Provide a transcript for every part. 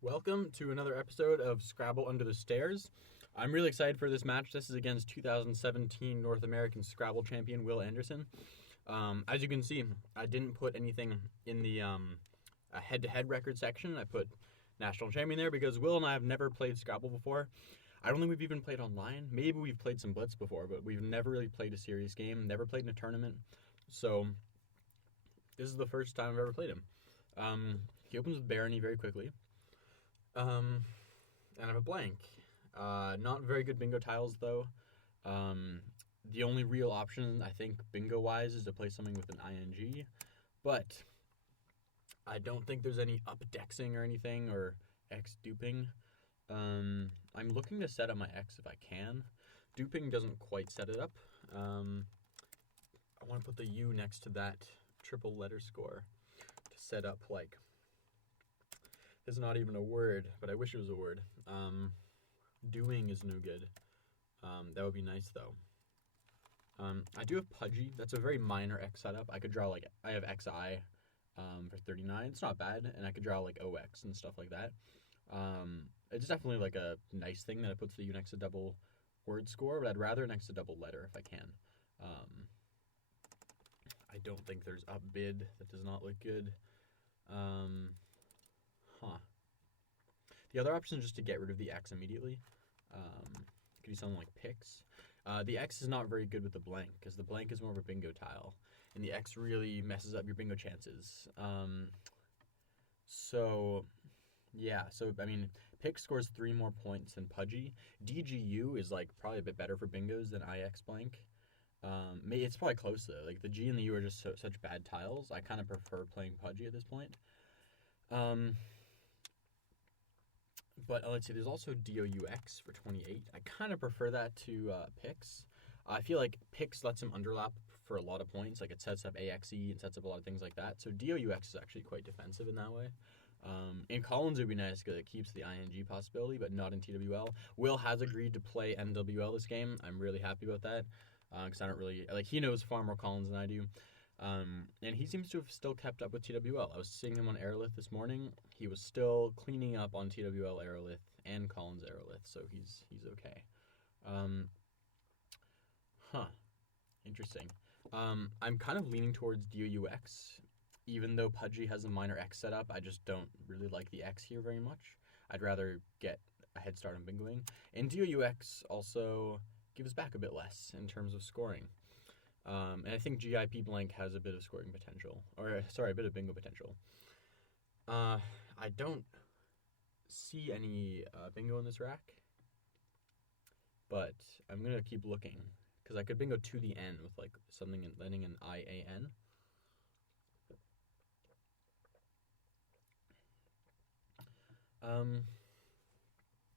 Welcome to another episode of Scrabble Under the Stairs. I'm really excited for this match. This is against 2017 North American Scrabble Champion Will Anderson. As you can see, I didn't put anything in the head-to-head record section. I put National Champion there because Will and I have never played Scrabble before. I don't think we've even played online. Maybe we've played some Blitz before, but we've never really played a serious game, never played in a tournament. So this is the first time I've ever played him. He opens with Barony very quickly. And I have a blank. Not very good bingo tiles, though. The only real option, I think, bingo-wise, is to play something with an ing. But I don't think there's any up-dexing or anything, or x-duping. I'm looking to set up my x if I can. Duping doesn't quite set it up. I want to put the U next to that triple letter score to set up, like... It's not even a word, but I wish it was a word. Doing is no good. That would be nice, though. I do have Pudgy. That's a very minor X setup. I could draw, like, I have XI for 39. It's not bad. And I could draw, like, OX and stuff like that. It's definitely, like, a nice thing that it puts the U next to double word score, but I'd rather next to double letter if I can. I don't think there's upbid. That does not look good. The other option is just to get rid of the X immediately. Could do something like Pix. The X is not very good with the blank, because the blank is more of a bingo tile, and the X really messes up your bingo chances. So I mean, Pix scores 3 more points than Pudgy. DGU is like probably a bit better for bingos than IX blank. It's probably close though. Like the G and the U are just such bad tiles. I kind of prefer playing Pudgy at this point. But let's see, there's also DOUX for 28. I kind of prefer that to Pix. I feel like Pix lets him underlap for a lot of points. Like it sets up AXE and sets up a lot of things like that. So DOUX is actually quite defensive in that way. In Collins, it would be nice because it keeps the ING possibility, but not in TWL. Will has agreed to play NWL this game. I'm really happy about that because I don't really... Like, he knows far more Collins than I do. And he seems to have still kept up with TWL. I was seeing him on Aerolith this morning. He was still cleaning up on TWL Aerolith and Collins Aerolith, so he's okay. Interesting. I'm kind of leaning towards DOUX, even though Pudgy has a minor X setup. I just don't really like the X here very much. I'd rather get a head start on bingoing. And DOUX also gives back a bit less in terms of scoring. And I think GIP blank has a bit of scoring potential. A bit of bingo potential. I don't see any bingo in this rack. But I'm going to keep looking. Because I could bingo to the N with like something ending in IAN.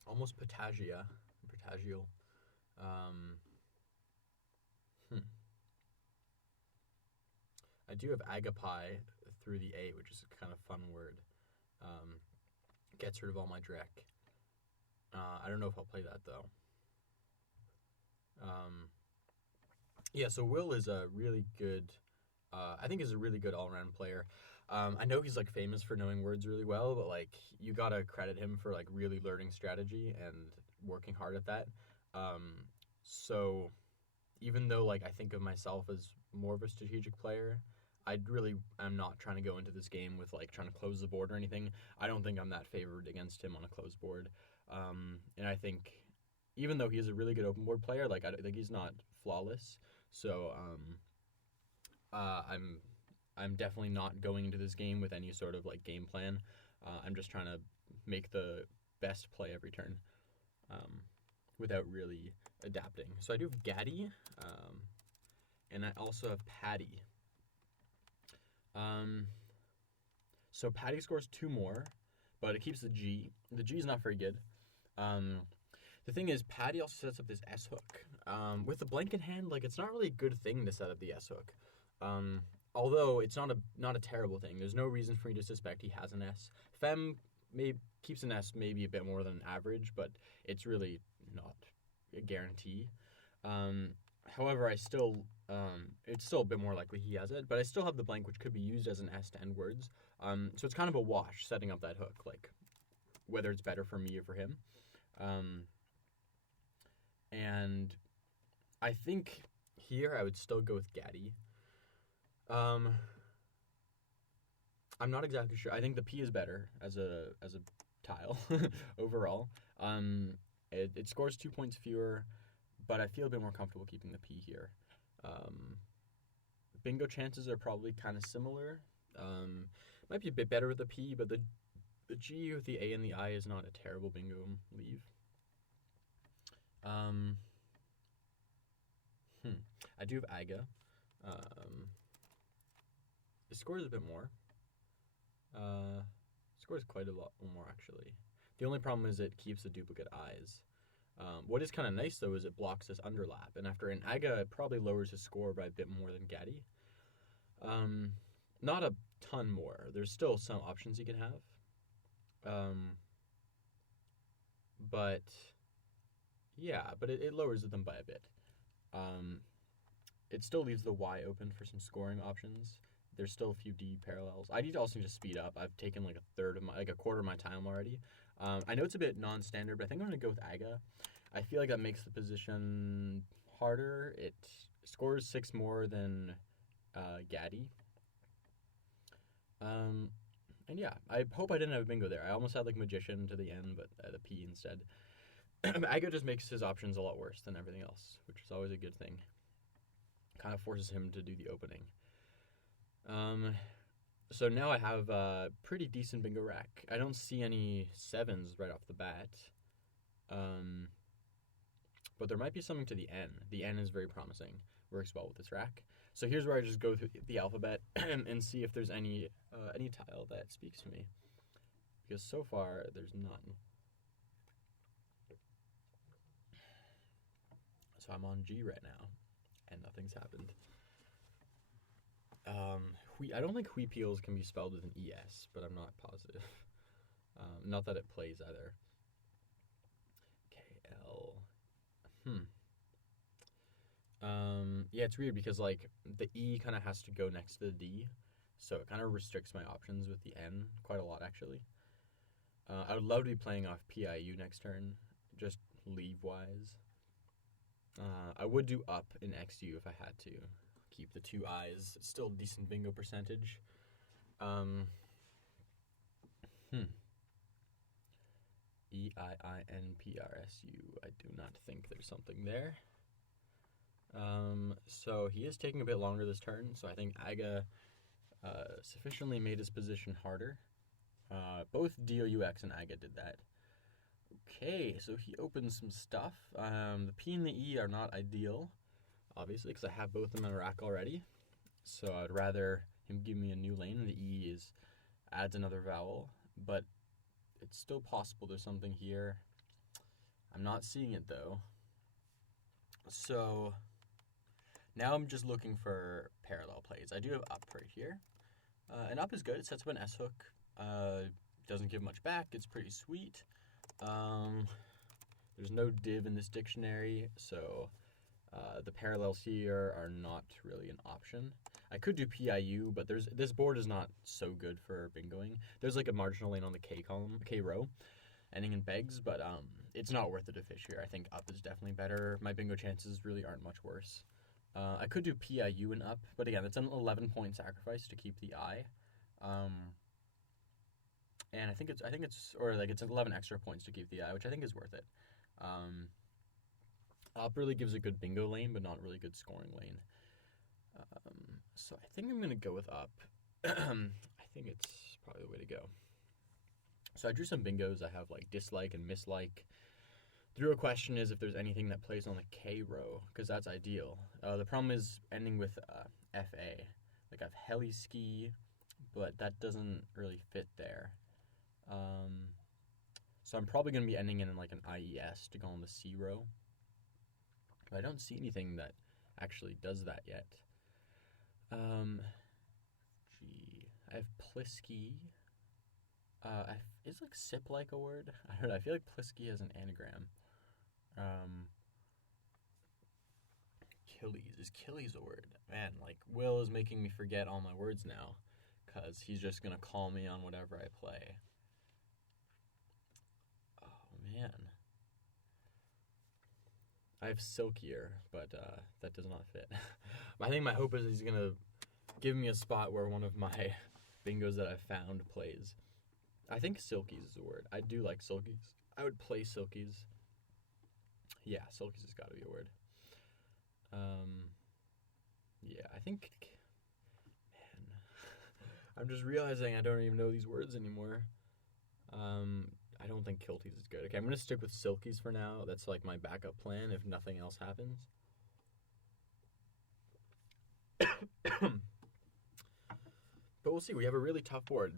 Almost Potagial. I do have Agapi through the 8, which is a kind of fun word. Gets rid of all my Drek. I don't know if I'll play that, though. So Will is a really good... I think is a really good all-around player. I know he's, like, famous for knowing words really well, but, like, you gotta credit him for, like, really learning strategy and working hard at that. So even though, like, I think of myself as more of a strategic player... I'm not trying to go into this game with, like, trying to close the board or anything. I don't think I'm that favored against him on a closed board. And I think, even though he's a really good open board player, like, I think he's not flawless. So, I'm definitely not going into this game with any sort of, like, game plan. I'm just trying to make the best play every turn without really adapting. So I do have Gaddy, and I also have Patty. So Patty scores 2 more, but it keeps the G. The G is not very good. The thing is, Patty also sets up this S hook. With the blank in hand, like, it's not really a good thing to set up the S hook. Although it's not a terrible thing. There's no reason for me to suspect he has an S. Fem keeps an S maybe a bit more than average, but it's really not a guarantee. However, it's still a bit more likely he has it, but I still have the blank, which could be used as an S to end words. So it's kind of a wash setting up that hook. Like, whether it's better for me or for him. And I think here I would still go with Gaddy. I'm not exactly sure. I think the P is better as a tile overall. It scores 2 points fewer, but I feel a bit more comfortable keeping the P here. Bingo chances are probably kind of similar. Might be a bit better with the P, but the G with the A and the I is not a terrible bingo leave. I do have Aga. It scores a bit more. Scores quite a lot more, actually. The only problem is it keeps the duplicate eyes. What is kind of nice, though, is it blocks this underlap. And after an Aga, it probably lowers his score by a bit more than Gaddy. Not a ton more. There's still some options he can have. But, yeah, but it lowers them by a bit. It still leaves the Y open for some scoring options. There's still a few D parallels. I need to also just speed up. I've taken like a quarter of my time already. I know it's a bit non-standard, but I think I'm going to go with Aga. I feel like that makes the position harder. It scores 6 more than Gaddy. And yeah, I hope I didn't have a bingo there. I almost had like Magician to the end, but the P instead. Aga just makes his options a lot worse than everything else, which is always a good thing. Kind of forces him to do the opening. So now I have a pretty decent bingo rack. I don't see any 7s right off the bat. But there might be something to the N. The N is very promising. Works well with this rack. So here's where I just go through the alphabet and see if there's any tile that speaks to me. Because so far, there's none. So I'm on G right now, and nothing's happened. I don't think Huipiles can be spelled with an ES, but I'm not positive. Not that it plays either. KL. Yeah, it's weird because like the E kind of has to go next to the D, so it kind of restricts my options with the N quite a lot actually. I would love to be playing off PIU next turn, just leave-wise. I would do up in XU if I had to. Keep the 2 I's. Still a decent bingo percentage. EIINPRSU. I do not think there's something there. So he is taking a bit longer this turn, so I think Aga sufficiently made his position harder. Both DOUX and Aga did that. Okay, so he opens some stuff. The P and the E are not ideal, obviously, because I have both of them in a rack already. So I'd rather him give me a new lane. The E adds another vowel, but it's still possible there's something here. I'm not seeing it, though. So now I'm just looking for parallel plays. I do have up right here. And up is good. It sets up an S hook. Doesn't give much back. It's pretty sweet. There's no div in this dictionary, so the parallels here are not really an option. I could do PIU, but this board is not so good for bingoing. There's like a marginal lane on the K row, ending in begs, but it's not worth it to fish here. I think up is definitely better. My bingo chances really aren't much worse. I could do PIU and up, but again, it's an 11-point sacrifice to keep the I. And I think it's 11 extra points to keep the I, which I think is worth it. Up really gives a good bingo lane, but not really good scoring lane. So I think I'm going to go with up. I think it's probably the way to go. So I drew some bingos. I have like dislike and mislike. The real question is if there's anything that plays on the K row, because that's ideal. The problem is ending with FA. Like I have heli ski, but that doesn't really fit there. So I'm probably going to be ending in like an IES to go on the C row. But I don't see anything that actually does that yet. I have Plisky. Is like sip like a word? I don't know. I feel like Plisky has an anagram. Achilles. Is Achilles a word? Man, like Will is making me forget all my words now, because he's just gonna call me on whatever I play. I have silkier, but that does not fit. I think my hope is he's going to give me a spot where one of my bingos that I've found plays. I think silkies is the word. I do like silkies. I would play silkies. Yeah, silkies has got to be a word. Yeah, I think... Man, I'm just realizing I don't even know these words anymore. I don't think kilties is good. Okay, I'm going to stick with silkies for now. That's like my backup plan if nothing else happens. But we'll see. We have a really tough board.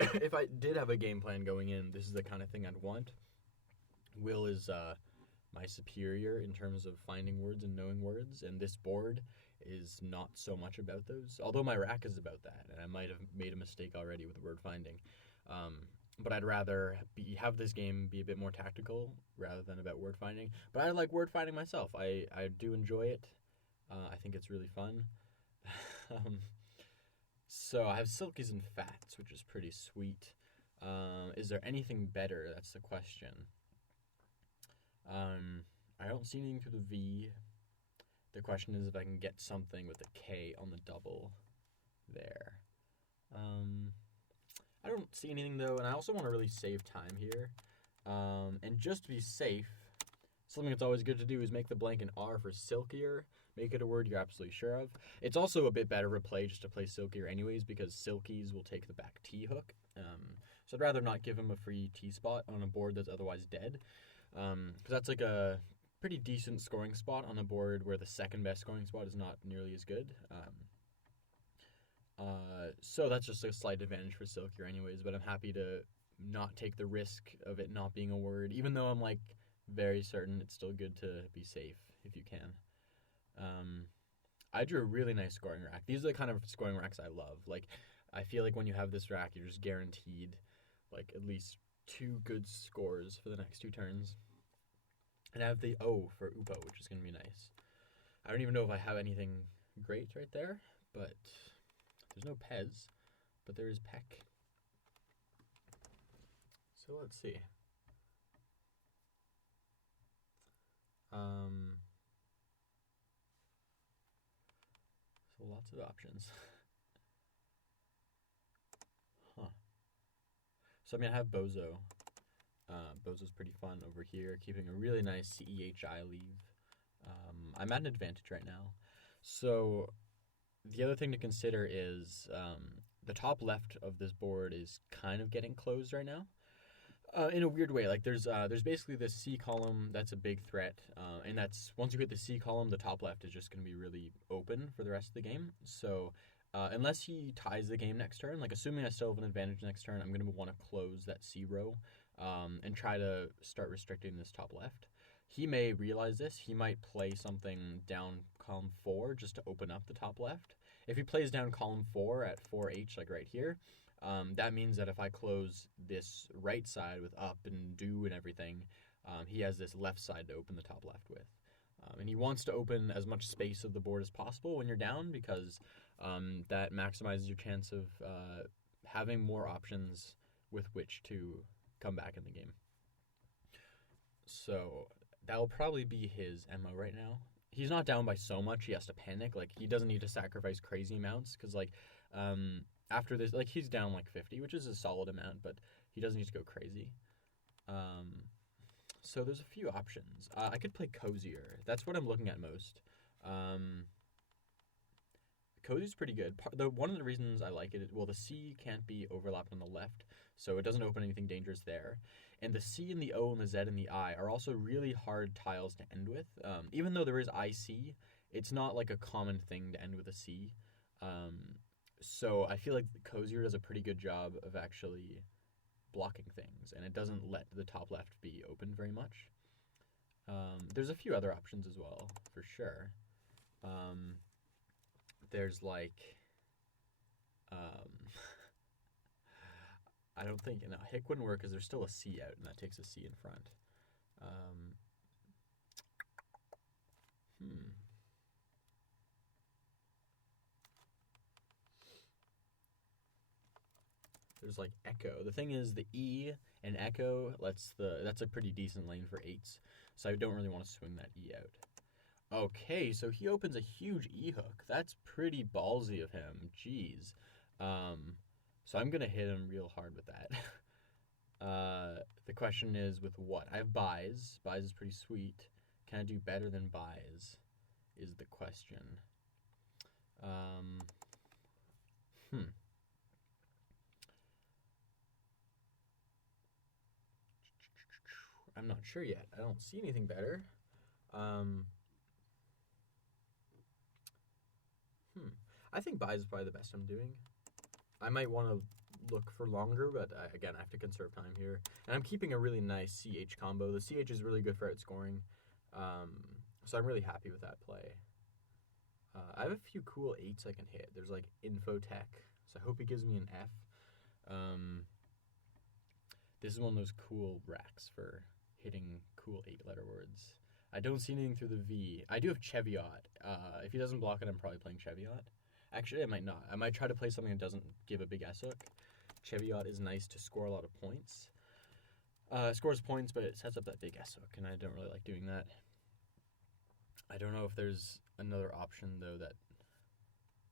If I did have a game plan going in, this is the kind of thing I'd want. Will is my superior in terms of finding words and knowing words, and this board is not so much about those. Although my rack is about that, and I might have made a mistake already with word finding. But I'd rather have this game be a bit more tactical rather than about word finding. But I like word finding myself. I do enjoy it. I think it's really fun. So I have silkies and fats, which is pretty sweet. Is there anything better? That's the question. I don't see anything through the V. The question is if I can get something with a K on the double there. I don't see anything though, and I also want to really save time here. And just to be safe, something that's always good to do is make the blank an R for silkier. Make it a word you're absolutely sure of. It's also a bit better to play just to play silkier anyways, because silkies will take the back T hook. So I'd rather not give him a free T spot on a board that's otherwise dead. Because that's like a pretty decent scoring spot on a board where the second best scoring spot is not nearly as good. So that's just a slight advantage for silkier anyways, but I'm happy to not take the risk of it not being a word, even though I'm like very certain it's still good to be safe if you can. I drew a really nice scoring rack. These are the kind of scoring racks I love. Like, I feel like when you have this rack, you're just guaranteed like at least 2 good scores for the next 2 turns. And I have the O for Upo, which is going to be nice. I don't even know if I have anything great right there, but there's no Pez, but there is Peck. So let's see. So lots of options. Huh. So I mean, I have Bozo. Bozo's pretty fun over here, keeping a really nice CEHI leave. I'm at an advantage right now. So the other thing to consider is the top left of this board is kind of getting closed right now. In a weird way, like there's basically this C column that's a big threat, and that's once you hit the C column, the top left is just going to be really open for the rest of the game. So unless he ties the game next turn, like assuming I still have an advantage next turn, I'm going to want to close that C row and try to start restricting this top left. He may realize this. He might play something down column 4 just to open up the top left. If he plays down column 4 at 4H, like right here, that means that if I close this right side with up and do and everything, he has this left side to open the top left with. And he wants to open as much space of the board as possible when you're down, because that maximizes your chance of having more options with which to come back in the game. So that will probably be his MO right now. He's not down by so much he has to panic. Like, he doesn't need to sacrifice crazy amounts, because like after this, like, he's down like 50, which is a solid amount, but he doesn't need to go crazy. So there's a few options. I could play Cozier. That's what I'm looking at most. Cozier's pretty good. One of the reasons I like it, well, the C can't be overlapped on the left, so it doesn't open anything dangerous there. And the C and the O and the Z and the I are also really hard tiles to end with. Even though there is IC, it's not like a common thing to end with a C. So I feel like Cozier does a pretty good job of actually blocking things, and it doesn't let the top left be open very much. There's a few other options as well, for sure. There's like, I don't think, no, Hick wouldn't work because there's still a C out, and that takes a C in front. There's like Echo. The thing is, the E An echo, that's a pretty decent lane for 8s, so I don't really want to swing that E out. Okay, so he opens a huge E hook. That's pretty ballsy of him. Jeez. So I'm gonna hit him real hard with that. The question is with what? I have buys. Buys is pretty sweet. Can I do better than buys? Is the question. I'm not sure yet. I don't see anything better. I think buys is probably the best I'm doing. I might want to look for longer, but again, I have to conserve time here. And I'm keeping a really nice CH combo. The CH is really good for outscoring, so I'm really happy with that play. I have a few cool 8s I can hit. There's like Infotech, so I hope he gives me an F. This is one of those cool racks for hitting cool 8-letter words. I don't see anything through the V. I do have Cheviot. If he doesn't block it, I'm probably playing Cheviot. Actually, I might not. I might try to play something that doesn't give a big S hook. Cheviot is nice to score a lot of points. Scores points, but it sets up that big S hook, and I don't really like doing that. I don't know if there's another option, though, that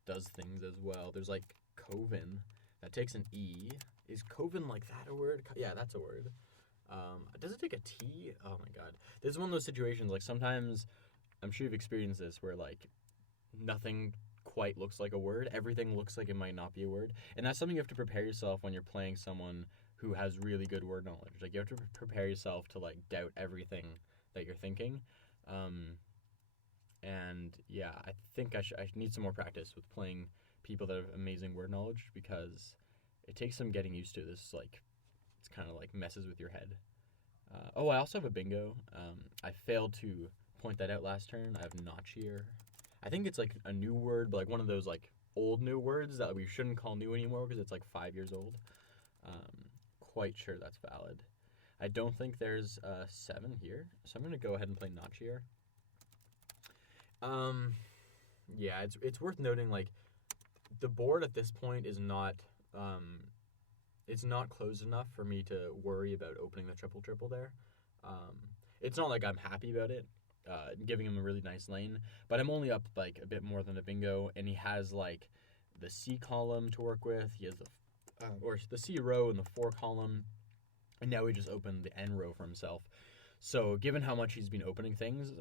does things as well. There's, like, Coven. That takes an E. Is Coven like that a word? Yeah, that's a word. Does it take a T? Oh, my God. This is one of those situations, like, sometimes, I'm sure you've experienced this, where, like, nothing quite looks like a word. Everything looks like it might not be a word. And that's something you have to prepare yourself when you're playing someone who has really good word knowledge. Like, you have to prepare yourself to, like, doubt everything that you're thinking. And, yeah, I think I need some more practice with playing people that have amazing word knowledge, because it takes some getting used to. This, like, it's kind of, like, messes with your head. I also have a bingo. I failed to point that out last turn. I have notch here. I think it's, like, a new word, but, like, one of those, like, old new words that we shouldn't call new anymore because it's, like, 5 years old. Quite sure that's valid. I don't think there's 7 here, so I'm going to go ahead and play notch here. Yeah, it's worth noting, like, the board at this point is not, it's not closed enough for me to worry about opening the triple there. It's not like I'm happy about it, giving him a really nice lane, but I'm only up, like, a bit more than a bingo, and he has, like, the C column to work with. He has or the C row and the 4 column, and now he just opened the N row for himself. So given how much he's been opening things,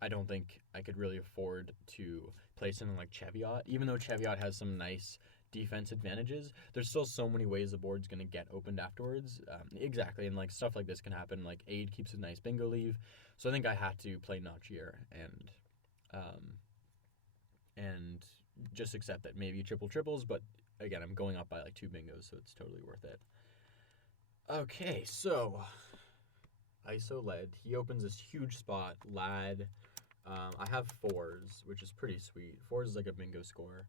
I don't think I could really afford to play something like Cheviot. Even though Cheviot has some nice defense advantages, there's still so many ways the board's going to get opened afterwards. Exactly, and, like, stuff like this can happen. Like, Aid keeps a nice bingo leave, so I think I had to play notch here and just accept that maybe triples, but again, I'm going up by, like, 2 bingos, so it's totally worth it. Okay, so ISO led. He opens this huge spot, lad. I have 4s, which is pretty sweet. 4s is like a bingo score.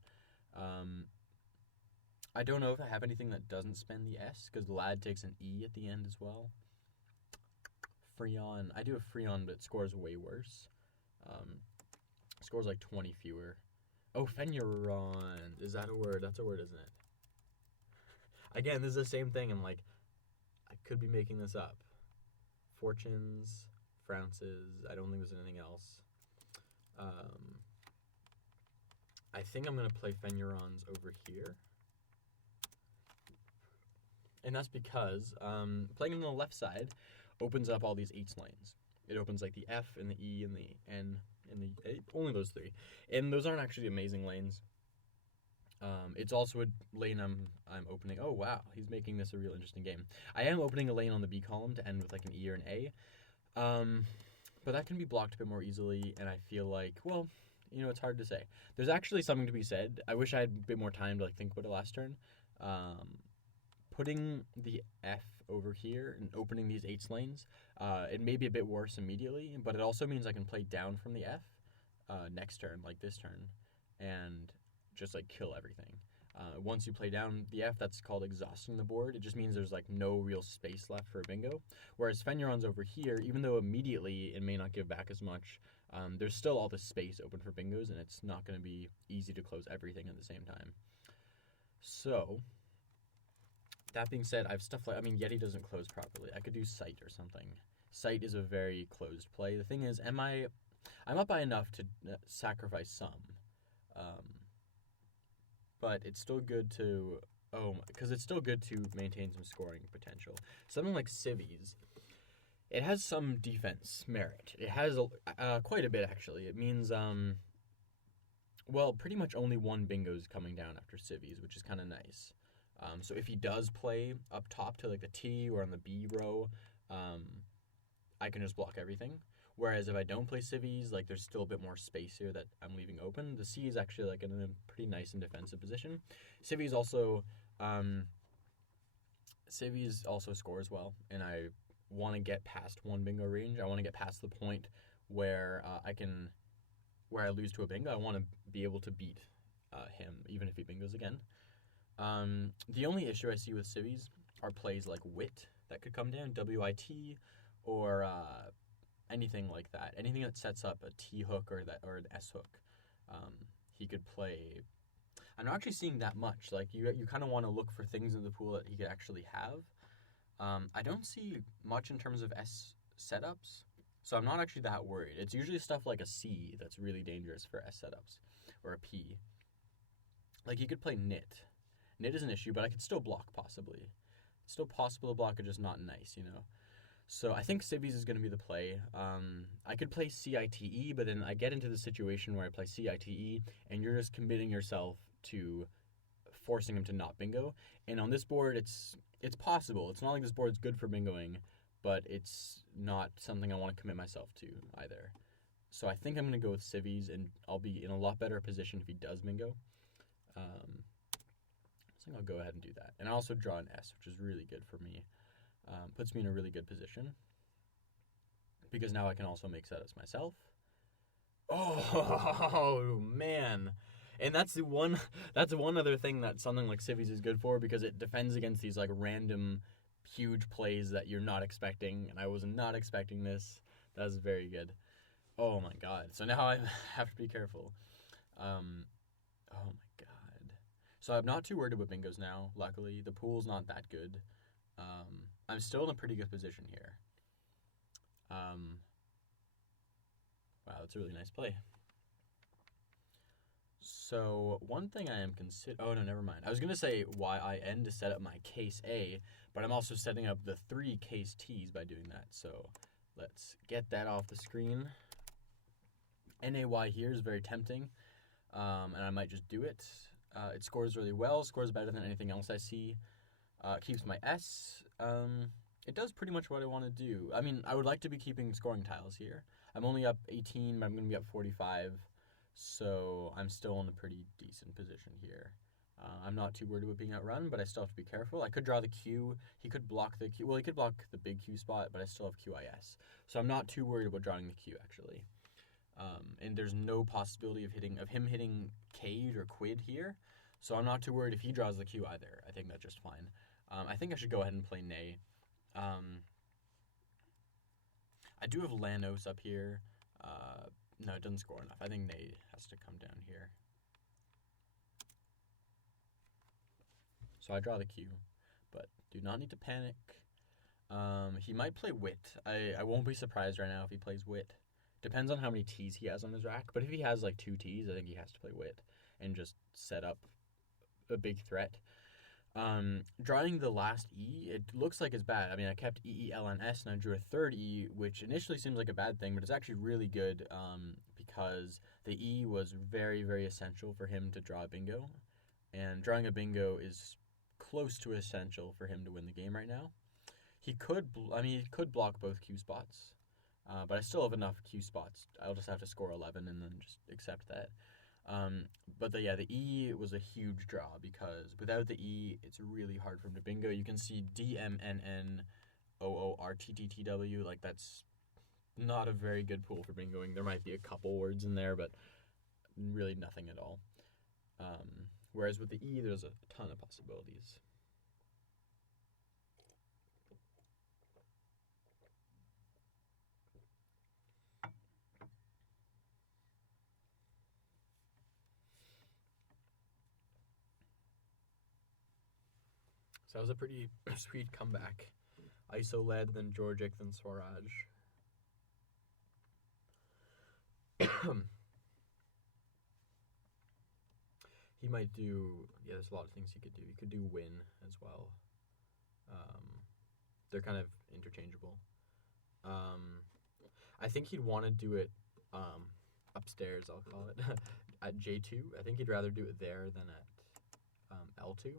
I don't know if I have anything that doesn't spend the S, because lad takes an E at the end as well. Freon. I do a Freon, but it scores way worse. Scores like 20 fewer. Oh, Fenuron. Is that a word? That's a word, isn't it? Again, this is the same thing. I'm like, I could be making this up. Fortunes, Frances. I don't think there's anything else. I think I'm going to play Fenurons over here. And that's because playing on the left side opens up all these 8s lanes. It opens, like, the F and the E and the N and the A, only those 3. And those aren't actually amazing lanes. It's also a lane I'm opening. Oh, wow. He's making this a real interesting game. I am opening a lane on the B column to end with, like, an E or an A. But that can be blocked a bit more easily, and I feel like, well, you know, it's hard to say. There's actually something to be said. I wish I had a bit more time to, like, think about it last turn. Putting the F over here and opening these 8s lanes, it may be a bit worse immediately, but it also means I can play down from the F next turn, like this turn, and just, like, kill everything. Once you play down the F, that's called exhausting the board. It just means there's, like, no real space left for a bingo. Whereas Fenuron's over here, even though immediately it may not give back as much, there's still all this space open for bingos, and it's not going to be easy to close everything at the same time. So That being said, I have stuff like, I mean, Yeti doesn't close properly. I could do Sight or something. Sight is a very closed play. The thing is, I'm up by enough to sacrifice some. Um, but it's still good to, because it's still good to maintain some scoring potential. Something like Civvies, it has some defense merit. It has quite a bit, actually. It means, pretty much only one bingo is coming down after Civvies, which is kind of nice. So if he does play up top to like the T or on the B row, I can just block everything. Whereas if I don't play Civvies, like there's still a bit more space here that I'm leaving open. The C is actually like in a pretty nice and defensive position. Civvies also scores well, and I want to get past one bingo range. I want to get past the point where where I lose to a bingo. I want to be able to beat him even if he bingos again. The only issue I see with Civvies are plays like Wit that could come down, WIT, or anything like that. Anything that sets up a T hook or an S hook. He could play. I'm not actually seeing that much. Like you kind of want to look for things in the pool that he could actually have. I don't see much in terms of S setups, so I'm not actually that worried. It's usually stuff like a C that's really dangerous for S setups, or a P. Like he could play Knit. Knit is an issue, but I could still block possibly. It's still possible to block, it's just not nice, you know. So I think Civvies is going to be the play. I could play CITE, but then I get into the situation where I play CITE, and you're just committing yourself to forcing him to not bingo. And on this board, it's possible. It's not like this board's good for bingoing, but it's not something I want to commit myself to either. So I think I'm going to go with Civvies, and I'll be in a lot better position if he does bingo. I think I'll go ahead and do that. And I also draw an S, which is really good for me. Puts me in a really good position. Because now I can also make setups myself. Oh, man. And that's one other thing that something like Civvies is good for, because it defends against these like random huge plays that you're not expecting. And I was not expecting this. That was very good. Oh my god. So now I have to be careful. Oh my god. So I'm not too worried about bingos now, luckily. The pool's not that good. I'm still in a pretty good position here. Wow, that's a really nice play. So one thing I am oh no, never mind. I was going to say YIN to set up my case A, but I'm also setting up the 3 case T's by doing that. So let's get that off the screen. NAY here is very tempting, and I might just do it. It scores really well, scores better than anything else I see. Keeps my S. It does pretty much what I want to do. I mean, I would like to be keeping scoring tiles here. I'm only up 18, but I'm going to be up 45, so I'm still in a pretty decent position here. I'm not too worried about being outrun, but I still have to be careful. I could draw the Q. He could block the Q. Well, he could block the big Q spot, but I still have QIS. So I'm not too worried about drawing the Q, actually. And there's no possibility of him hitting Cade or Quid here. So I'm not too worried if he draws the Q either. I think that's just fine. I think I should go ahead and play Nay. I do have Lanos up here. No, it doesn't score enough. I think Nay has to come down here. So I draw the Q, but do not need to panic. He might play Wit. I won't be surprised right now if he plays Wit. Depends on how many T's he has on his rack, but if he has like 2 T's, I think he has to play Wit and just set up a big threat. Drawing the last E, it looks like it's bad. I mean, I kept EELNS and I drew a third E, which initially seems like a bad thing, but it's actually really good because the E was very, very essential for him to draw a bingo, and drawing a bingo is close to essential for him to win the game right now. He could block both Q spots, but I still have enough Q spots. I'll just have to score 11 and then just accept that. But the E was a huge draw because without the E, it's really hard for him to bingo. You can see DMNNOORTTTW, like that's not a very good pool for bingoing. There might be a couple words in there, but really nothing at all. Whereas with the E, there's a ton of possibilities. So that was a pretty sweet comeback. ISO led, then Georgic, then Swaraj. He might do... Yeah, there's a lot of things he could do. He could do win as well. They're kind of interchangeable. I think he'd want to do it upstairs, I'll call it, at J2. I think he'd rather do it there than at L2.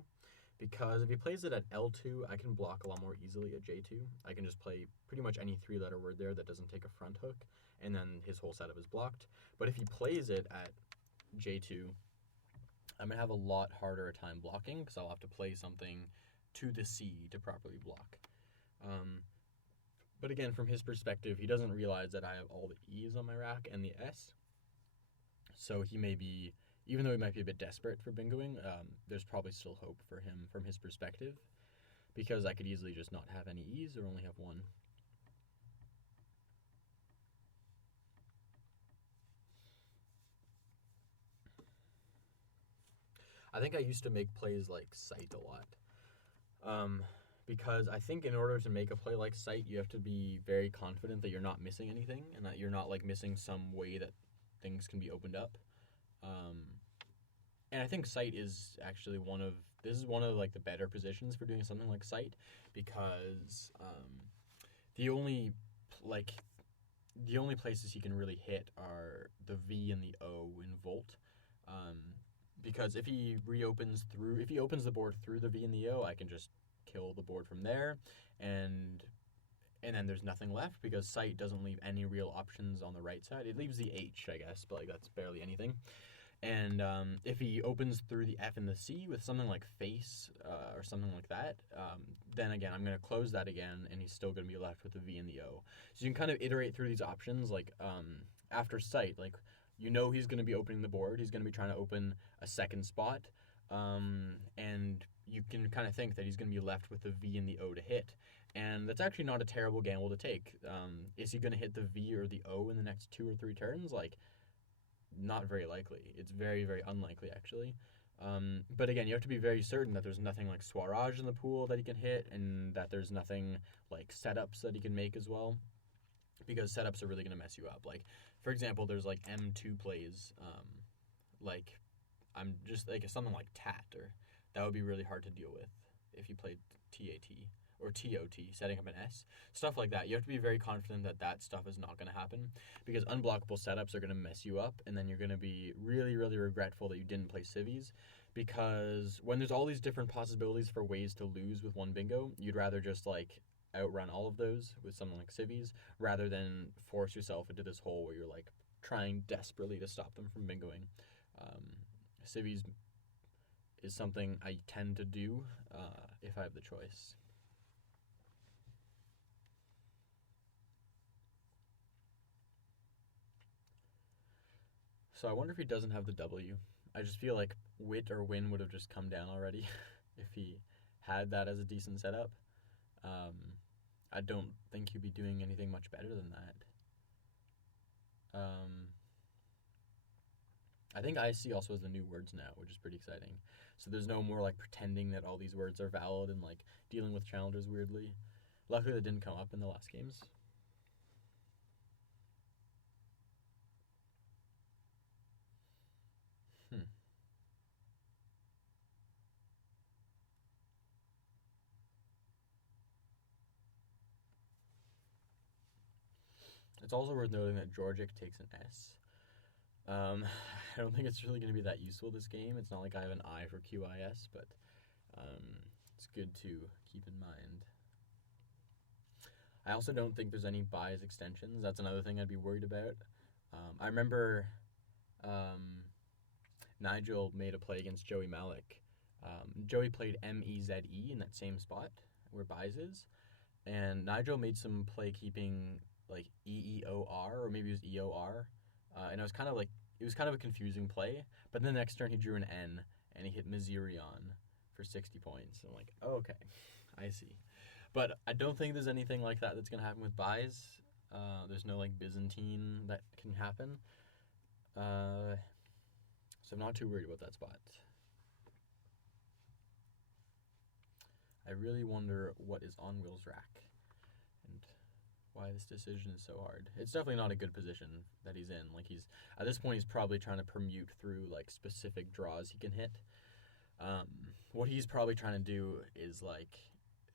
Because if he plays it at L2, I can block a lot more easily at J2. I can just play pretty much any three-letter word there that doesn't take a front hook, and then his whole setup is blocked. But if he plays it at J2, I'm going to have a lot harder a time blocking because I'll have to play something to the C to properly block. But again, from his perspective, he doesn't realize that I have all the E's on my rack and the S. So he may be, even though he might be a bit desperate for bingoing, there's probably still hope for him from his perspective, because I could easily just not have any E's or only have one. I think I used to make plays like sight a lot. Because I think in order to make a play like sight, you have to be very confident that you're not missing anything and that you're not like missing some way that things can be opened up. And I think sight is actually one of like the better positions for doing something like sight, because the only places he can really hit are the V and the O in Volt. Because if he opens the board through the V and the O, I can just kill the board from there, and then there's nothing left because sight doesn't leave any real options on the right side. It leaves the H, I guess, but like that's barely anything. And if he opens through the F and the C with something like face or something like that, then again, I'm going to close that again, and he's still going to be left with the V and the O. So you can kind of iterate through these options, like after sight, like he's going to be opening the board. He's going to be trying to open a second spot, and you can kind of think that he's going to be left with the V and the O to hit. And that's actually not a terrible gamble to take. Is he going to hit the V or the O in the next 2 or 3 turns? Like, not very likely. It's very, very unlikely, actually. But again, you have to be very certain that there's nothing like Swaraj in the pool that he can hit, and that there's nothing like setups that he can make as well, because setups are really going to mess you up. Like, for example, there's like M2 plays, like I'm just like something like Tat, or that would be really hard to deal with if you played TAT or TOT, setting up an S, stuff like that. You have to be very confident that that stuff is not going to happen, because unblockable setups are going to mess you up, and then you're going to be really, really regretful that you didn't play civvies, because when there's all these different possibilities for ways to lose with one bingo, you'd rather just like outrun all of those with something like civvies rather than force yourself into this hole where you're like trying desperately to stop them from bingoing. Civvies is something I tend to do if I have the choice. So I wonder if he doesn't have the W. I just feel like wit or win would have just come down already if he had that as a decent setup. I don't think he'd be doing anything much better than that. I think IC also has the new words now, which is pretty exciting. So there's no more like pretending that all these words are valid and like dealing with challengers weirdly. Luckily that didn't come up in the last games. It's also worth noting that Georgic takes an S. I don't think it's really going to be that useful this game. It's not like I have an I for QIS, but it's good to keep in mind. I also don't think there's any buys extensions. That's another thing I'd be worried about. I remember Nigel made a play against Joey Malik. Joey played M-E-Z-E in that same spot where buys is, and Nigel made some play keeping like E-E-O-R, or maybe it was E-O-R, and it was kind of a confusing play, but then the next turn he drew an N, and he hit Mazirion for 60 points. I'm like, oh, okay, I see. But I don't think there's anything like that that's going to happen with buys. There's no like Byzantine that can happen. So I'm not too worried about that spot. I really wonder what is on Will's rack and why this decision is so hard. It's definitely not a good position that he's in. Like, he's at this point, he's probably trying to permute through like specific draws he can hit. What he's probably trying to do is like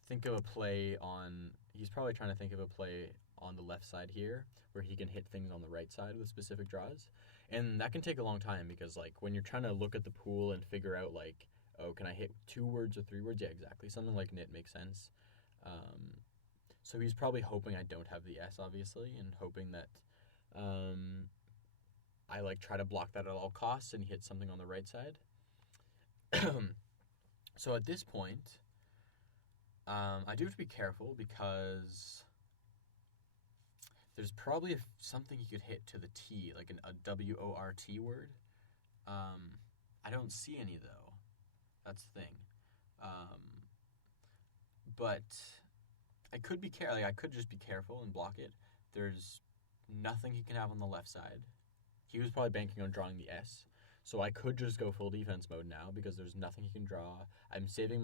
think of a play on. He's probably trying to think of a play on the left side here where he can hit things on the right side with specific draws, and that can take a long time because like when you're trying to look at the pool and figure out like, oh, can I hit 2 words or 3 words? Yeah, exactly. Something like knit makes sense. So he's probably hoping I don't have the S, obviously, and hoping that I like try to block that at all costs and hit something on the right side. So at this point, I do have to be careful because there's probably something he could hit to the T, like a W-O-R-T word. I don't see any, though. That's the thing. But I could be I could just be careful and block it. There's nothing he can have on the left side. He was probably banking on drawing the S. So I could just go full defense mode now because there's nothing he can draw. I can save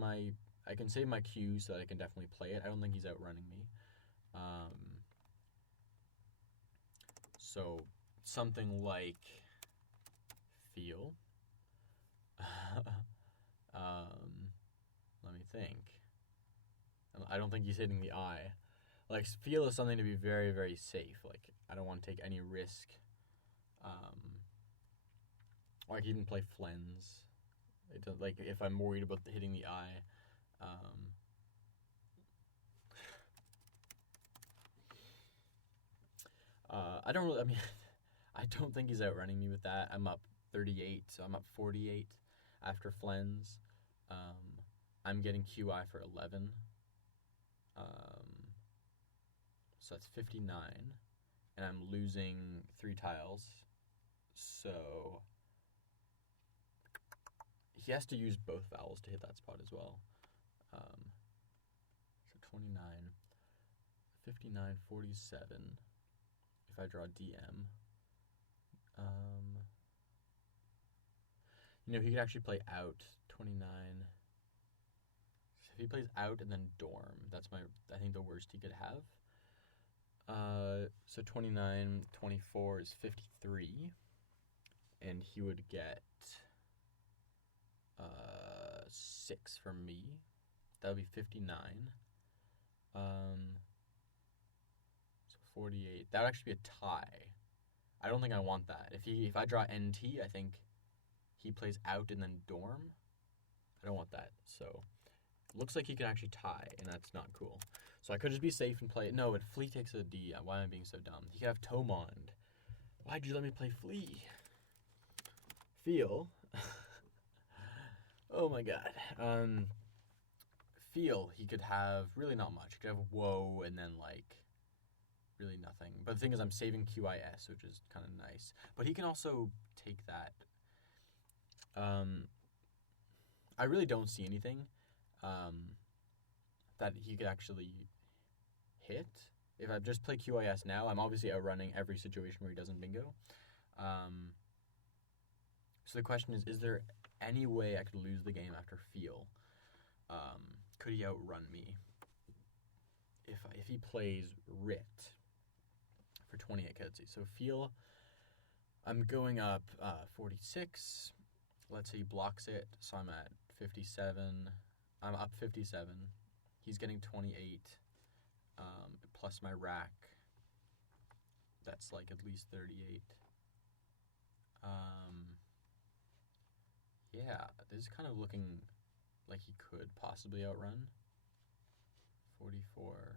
my Q so that I can definitely play it. I don't think he's outrunning me. So something like feel. Let me think. I don't think he's hitting the I. Like, feel is something to be very, very safe. Like, I don't want to take any risk. Or I can even play flens. Like, if I'm worried about hitting the I. I don't think he's outrunning me with that. I'm up 38, so I'm up 48 after flens. I'm getting QI for 11. So that's 59. And I'm losing 3 tiles. So he has to use both vowels to hit that spot as well. So 29, 59, 47. If I draw DM. He could actually play out 29. If he plays out and then dorm, that's I think the worst he could have. So 29, 24 is 53. And he would get 6 from me. That would be 59. So 48. That would actually be a tie. I don't think I want that. If I draw NT, I think he plays out and then dorm. I don't want that. So it looks like he can actually tie, and that's not cool. So I could just be safe and play it. No, but Flea takes a D. Why am I being so dumb? He could have Tomond. Why'd you let me play Flea? Feel. Oh my god. Feel, he could have really not much. He could have Whoa and then like really nothing. But the thing is I'm saving QIS, which is kind of nice. But he can also take that. I really don't see anything that he could actually hit. If I just play QIS now, I'm obviously outrunning every situation where he doesn't bingo. So the question is there any way I could lose the game after feel? Could he outrun me? If he plays Writ for 28, let's see. So feel, I'm going up 46. Let's say he blocks it, so I'm at 57. I'm up 57. He's getting 28, plus my rack. That's like at least 38. Yeah, this is kind of looking like he could possibly outrun. 44.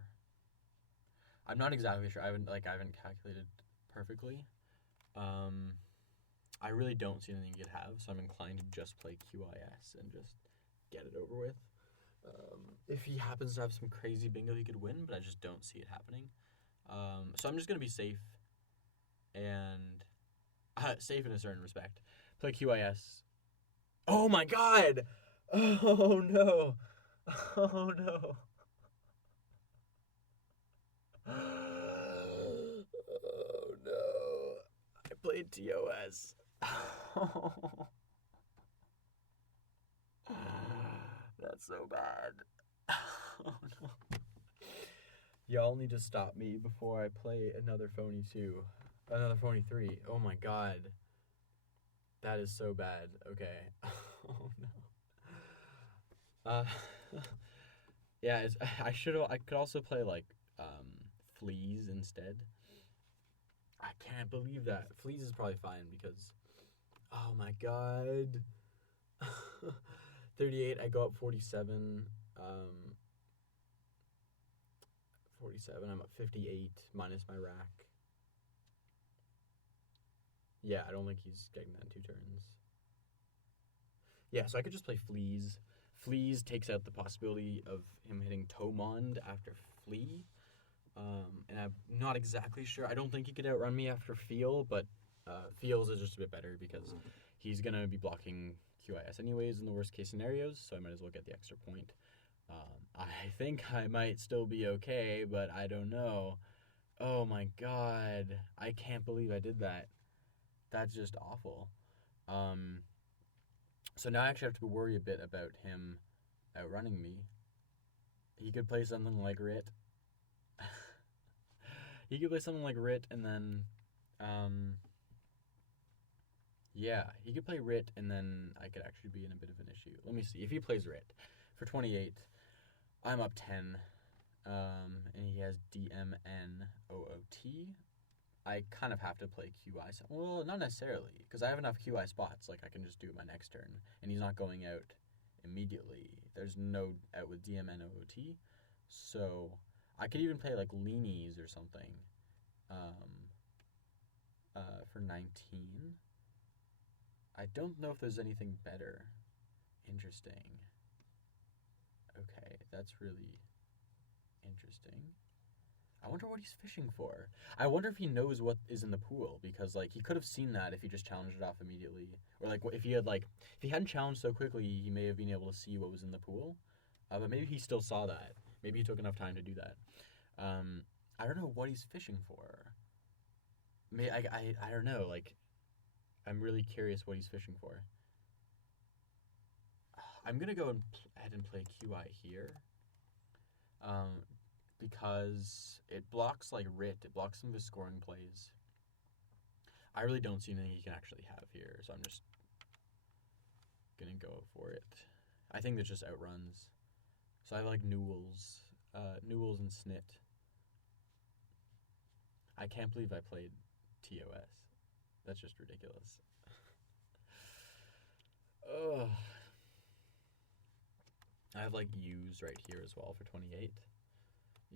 I'm not exactly sure. I haven't calculated perfectly. I really don't see anything he could have, so I'm inclined to just play QIS and just get it over with. If he happens to have some crazy bingo, he could win, but I just don't see it happening. So I'm just going to be safe, and safe in a certain respect. Play QIS. Oh my god! Oh no! Oh no! Oh no! I played TOS. That's so bad. Oh no. Y'all need to stop me before I play another phony 2. Another phony 3. Oh my god. That is so bad. Okay. Oh no. Yeah, I could also play like fleas instead. I can't believe that. Fleas is probably fine because oh my god. 38, I go up 47. 47, I'm at 58 minus my rack. Yeah, I don't think he's getting that in 2 turns. Yeah, so I could just play Fleas. Fleas takes out the possibility of him hitting Tomond after Flea. And I'm not exactly sure. I don't think he could outrun me after Feel, but Feels is just a bit better because he's going to be blocking QIS anyways in the worst case scenarios, so I might as well get the extra point. I think I might still be okay, but I don't know. Oh my god. I can't believe I did that. That's just awful. So now I actually have to worry a bit about him outrunning me. He could play something like Rit. He could play something like Rit and then, yeah, he could play Rit and then I could actually be in a bit of an issue. Let me see. If he plays Rit for 28, I'm up 10, and he has DMNOOT. I kind of have to play QI. Well, not necessarily, because I have enough QI spots. Like, I can just do it my next turn, and he's not going out immediately. There's no out with DMNOOT, so I could even play, like, Leanies or something for 19. I don't know if there's anything better. Interesting. Okay, that's really interesting. I wonder what he's fishing for. I wonder if he knows what is in the pool, because like he could have seen that if he just challenged it off immediately, or like if he hadn't challenged so quickly, he may have been able to see what was in the pool. But maybe he still saw that. Maybe he took enough time to do that. I don't know what he's fishing for. I don't know. Like, I'm really curious what he's fishing for. I'm gonna go ahead and play QI here. Because it blocks like Rit, it blocks some of his scoring plays. I really don't see anything he can actually have here, so I'm just gonna go for it. I think that just outruns. So I have like Newells and Snit. I can't believe I played TOS. That's just ridiculous. Ugh. I have like U's right here as well for 28.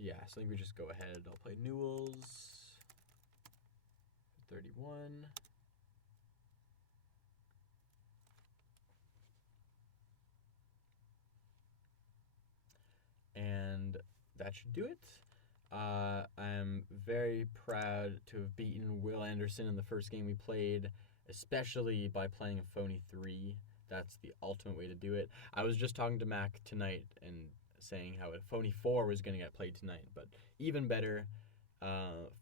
Yeah, so I think we just go ahead. I'll play Newells for 31. And that should do it. I'm very proud to have beaten Will Anderson in the first game we played, especially by playing a phony 3. That's the ultimate way to do it. I was just talking to Mac tonight and saying how a phony 4 was going to get played tonight, but even better,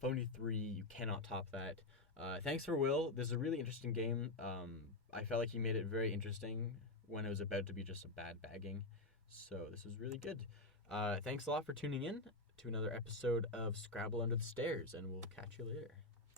phony 3, you cannot top that. Thanks for Will. This is a really interesting game. I felt like he made it very interesting when it was about to be just a bad bagging, so this was really good. Thanks a lot for tuning in to another episode of Scrabble Under the Stairs, and we'll catch you later.